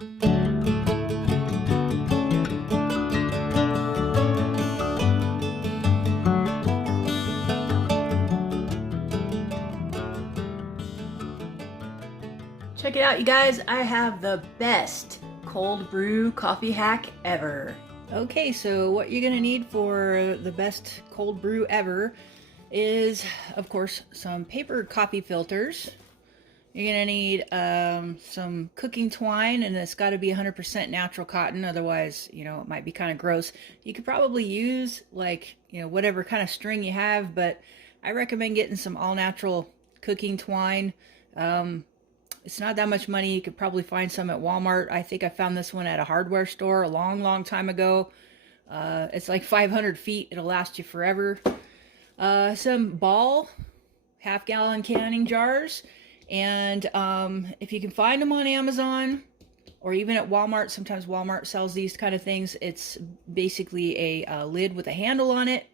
Check it out, you guys. I have the best cold brew coffee hack ever. Okay, so what you're gonna need for the best cold brew ever is, of course, some paper coffee filters. You're gonna need some cooking twine, and it's got to be 100% natural cotton, otherwise, it might be kind of gross. You could probably use whatever kind of string you have, but I recommend getting some all natural cooking twine. It's not that much money. You could probably find some at Walmart. I think I found this one at a hardware store a long time ago. It's like 500 feet. It'll last you forever. Some Ball half-gallon canning jars. And if you can find them on Amazon or even at Walmart, sometimes Walmart sells these kind of things. It's basically a lid with a handle on it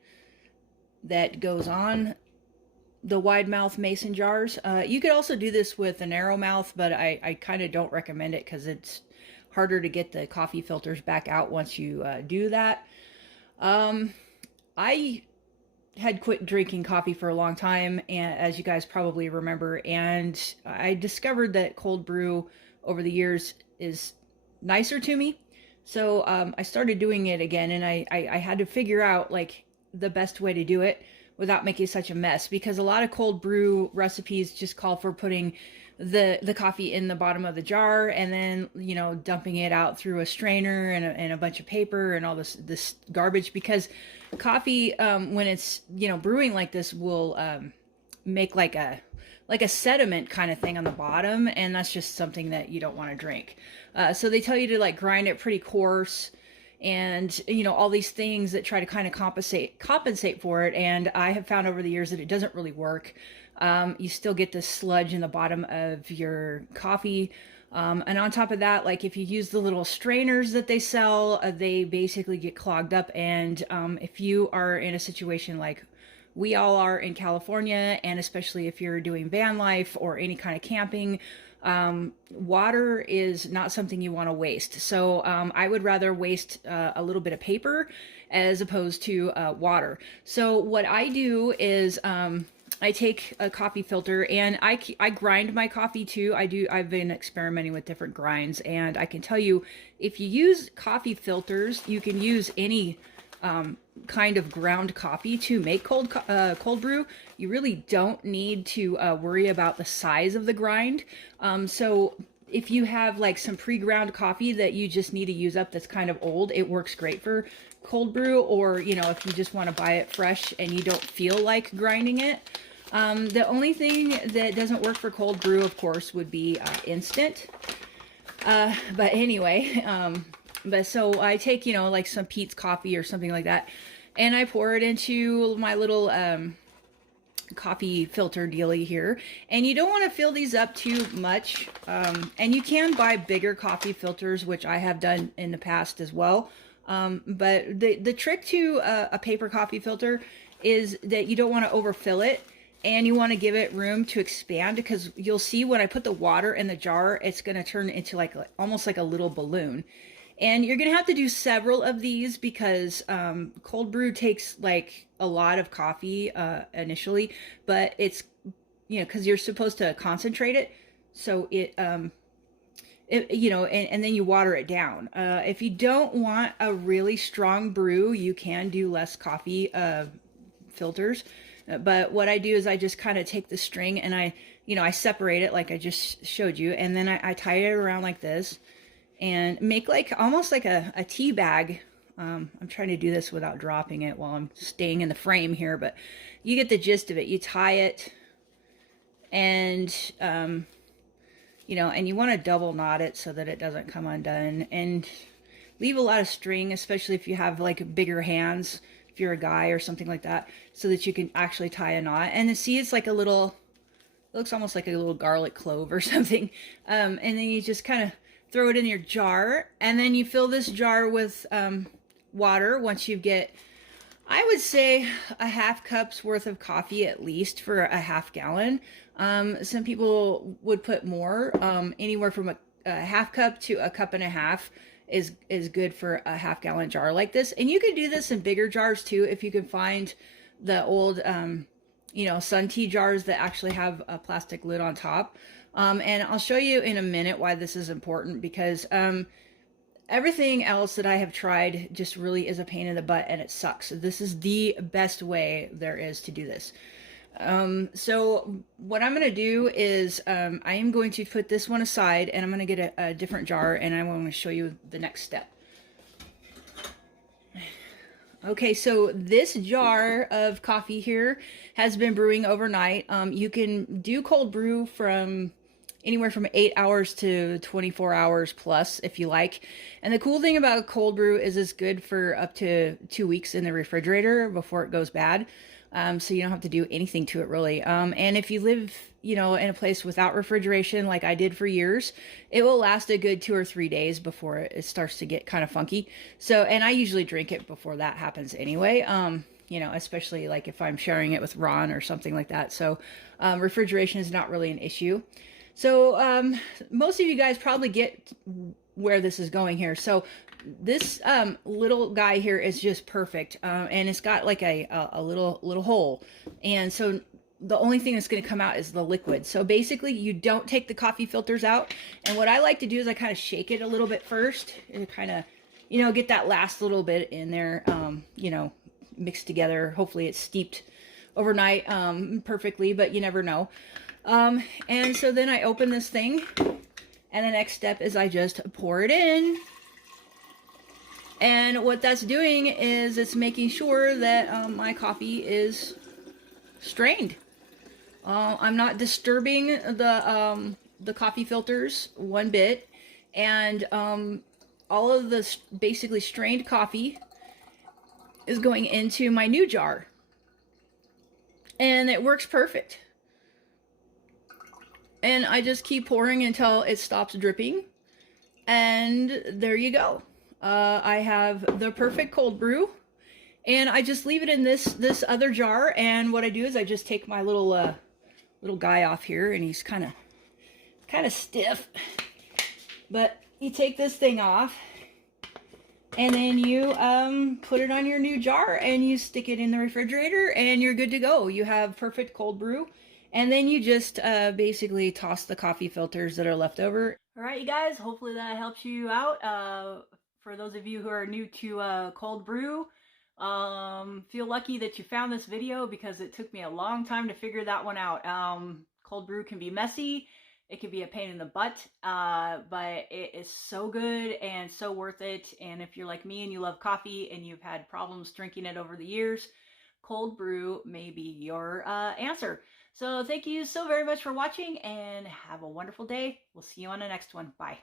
that goes on the wide mouth mason jars. You could also do this with a narrow mouth, but I kind of don't recommend it because it's harder to get the coffee filters back out once you do that. I had quit drinking coffee for a long time, and as you guys probably remember, and I discovered that cold brew over the years is nicer to me. So I started doing it again, and I had to figure out like the best way to do it without making such a mess, because a lot of cold brew recipes just call for putting the coffee in the bottom of the jar and then dumping it out through a strainer and a bunch of paper and all this garbage, because coffee when it's brewing like this will make like a sediment kind of thing on the bottom, and that's just something that you don't want to drink. So they tell you to like grind it pretty coarse, and all these things that try to kind of compensate for it. And I have found over the years that it doesn't really work. You still get this sludge in the bottom of your coffee. And on top of that, like if you use the little strainers that they sell, they basically get clogged up. And if you are in a situation like we all are in California, and especially if you're doing van life or any kind of camping, water is not something you want to waste. So I would rather waste a little bit of paper as opposed to water. So what I do is I take a coffee filter and I grind my coffee too. I've been experimenting with different grinds, and I can tell you, if you use coffee filters, you can use any kind of ground coffee to make cold brew. You really don't need to worry about the size of the grind. So if you have like some pre-ground coffee that you just need to use up that's kind of old, it works great for cold brew. Or if you just want to buy it fresh and you don't feel like grinding it. The only thing that doesn't work for cold brew, of course, would be instant. But anyway, but so I take, like some Peet's coffee or something like that, and I pour it into my little coffee filter dealy here. And you don't want to fill these up too much. And you can buy bigger coffee filters, which I have done in the past as well. But the trick to a paper coffee filter is that you don't want to overfill it. And you want to give it room to expand, because you'll see when I put the water in the jar, it's going to turn into like almost like a little balloon. And you're going to have to do several of these, because cold brew takes like a lot of coffee initially, but it's, because you're supposed to concentrate it. So and then you water it down. If you don't want a really strong brew, you can do less coffee filters. But what I do is I just kind of take the string and I separate it like I just showed you. And then I tie it around like this and make like almost like a tea bag. I'm trying to do this without dropping it while I'm staying in the frame here, but you get the gist of it. You tie it and, and you want to double knot it so that it doesn't come undone, and leave a lot of string, especially if you have like bigger hands, if you're a guy or something like that, so that you can actually tie a knot. And see, it's like looks almost like a little garlic clove or something. And then you just kind of throw it in your jar, and then you fill this jar with water. Once you get, I would say, a half cup's worth of coffee at least for a half gallon. Some people would put more, anywhere from a half cup to a cup and a half is good for a half-gallon jar like this. And you can do this in bigger jars too if you can find the old you know, sun tea jars that actually have a plastic lid on top. And I'll show you in a minute why this is important, because everything else that I have tried just really is a pain in the butt and it sucks. This is the best way there is to do this. So what I'm going to do is I am going to put this one aside, and I'm going to get a different jar, and I want to show you the next step. Okay, so this jar of coffee here has been brewing overnight. You can do cold brew from anywhere from 8 hours to 24 hours plus if you like. And the cool thing about cold brew is it's good for up to 2 weeks in the refrigerator before it goes bad. So you don't have to do anything to it really. And if you live, you know, in a place without refrigeration, like I did for years, it will last a good 2 or 3 days before it starts to get kind of funky. So, and I usually drink it before that happens anyway. You know, especially like if I'm sharing it with Ron or something like that. So, refrigeration is not really an issue. So, most of you guys probably get where this is going here. So this little guy here is just perfect, and it's got like a little hole, and so the only thing that's going to come out is the liquid. So basically you don't take the coffee filters out, and what I like to do is I kind of shake it a little bit first and kind of, you know, get that last little bit in there, you know, mixed together. Hopefully it's steeped overnight perfectly, but you never know. And so then I open this thing, and the next step is I just pour it in. And what that's doing is it's making sure that my coffee is strained. I'm not disturbing the coffee filters one bit, and all of the basically strained coffee is going into my new jar, and it works perfect. And I just keep pouring until it stops dripping, and there you go. I have the perfect cold brew, and I just leave it in this other jar. And what I do is I just take my little guy off here, and he's kind of stiff, but you take this thing off, and then you put it on your new jar, and you stick it in the refrigerator, and you're good to go. You have perfect cold brew. And then you just basically toss the coffee filters that are left over. All right, you guys, hopefully that helps you out. For those of you who are new to cold brew, feel lucky that you found this video, because it took me a long time to figure that one out. Cold brew can be messy. It can be a pain in the butt, but it is so good and so worth it. And if you're like me and you love coffee and you've had problems drinking it over the years, cold brew may be your answer. So thank you so very much for watching, and have a wonderful day. We'll see you on the next one. Bye.